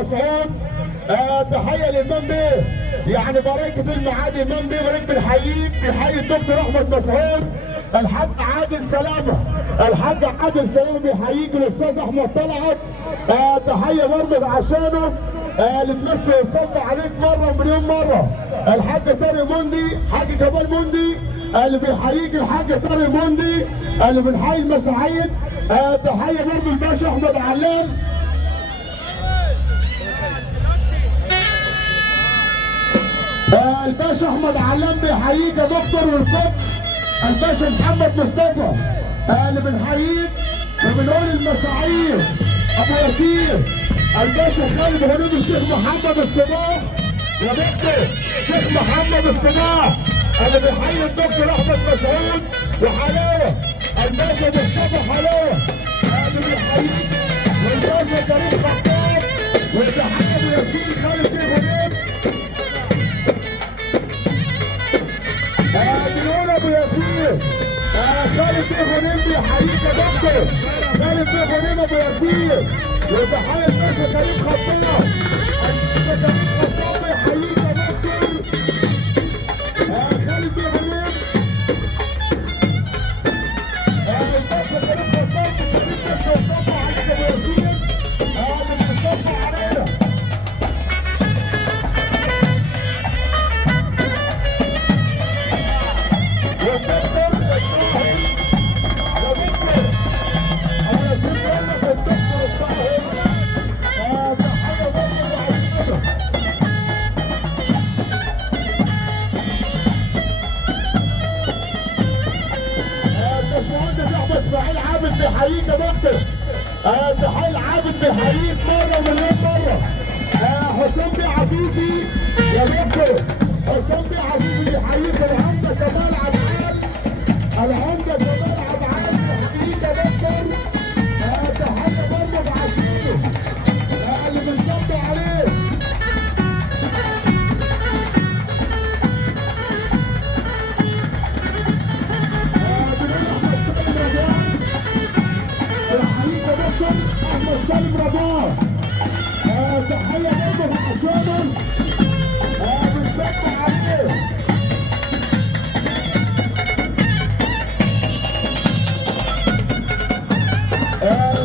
مسعود. تحيه للامام بيه، يعني بركه المعادي امام بيه بركه بنحييك، بيحيي الدكتور احمد مسعود. الحاج عادل سلامه، الحاج عادل سلامه بيحييك الاستاذ احمد طلعت. تحيه برضه عشانه اللي بنفسه يصب عليك مره ومليون مره. الحاج طارق موندي، حاج كمال موندي اللي بيحييك، الحاج طارق موندي اللي بنحيي المساعيد. تحيه برضه الباشا احمد علام. الباشا احمد علام بيحييك يا دكتور، والكوتش الباشا محمد مصطفى اللي بنحييك وبنقول المساعير ابو ياسين. الباشا خالد هريب الشيخ محمد الصباح يا دكتور، شيخ محمد الصباح اللي بيحيي الدكتور احمد مسعود وحلاوه. الباشا مصطفى حلاوه اللي بيحييك، والباشا كريم خطاب، والتحيه ابو ياسين خالد هريب. بنقول ابو ياسين خالد هريب بيحييك يا دكتور، خالد هريب ابو ياسين، وتحيه الباشا كريم خطاب. الباشا كريم خطاب بيحييك يا دكتور خالد هريب. الباشا كريم خطاب بيحييك ويصب عليك ابو ياسين اللي بيصب علينا. باشمهندس احمد اسماعيل عابد بيحييك يا دكتور. تحيي العابد بيحييك مره ومليون مره. حسام بيه عفيفي يا دكتور، حسام بيه عفيفي بيحييك. العمده كمال عبعال، العمده كمال عبعال بيحييك يا دكتور. تحيه برضه بعشيره اللي بنصب عليه. احمد سالم رمضان تحيه برضه عشانه بنصب عليه.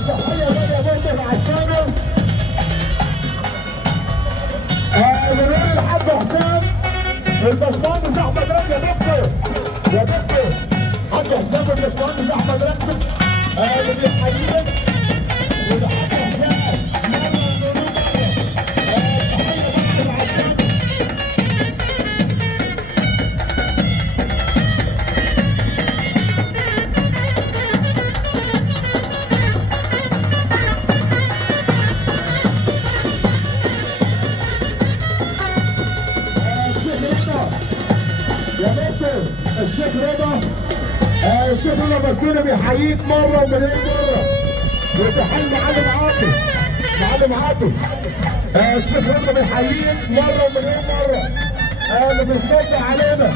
تحيه برضه عشانه. بنقول الحاج حسام الباشمهندس احمد رجب يا دكتور، يا دكتور حاج حسام الباشمهندس احمد رجب اللي بيحييك. الشيخ رضا، الشيخ رضا بسوني بيحييك مره ومليون مره. وتحيي معلم عاطف، معلم عاطف الشيخ رضا بيحييك مره ومليون مره اللي بيصب علينا.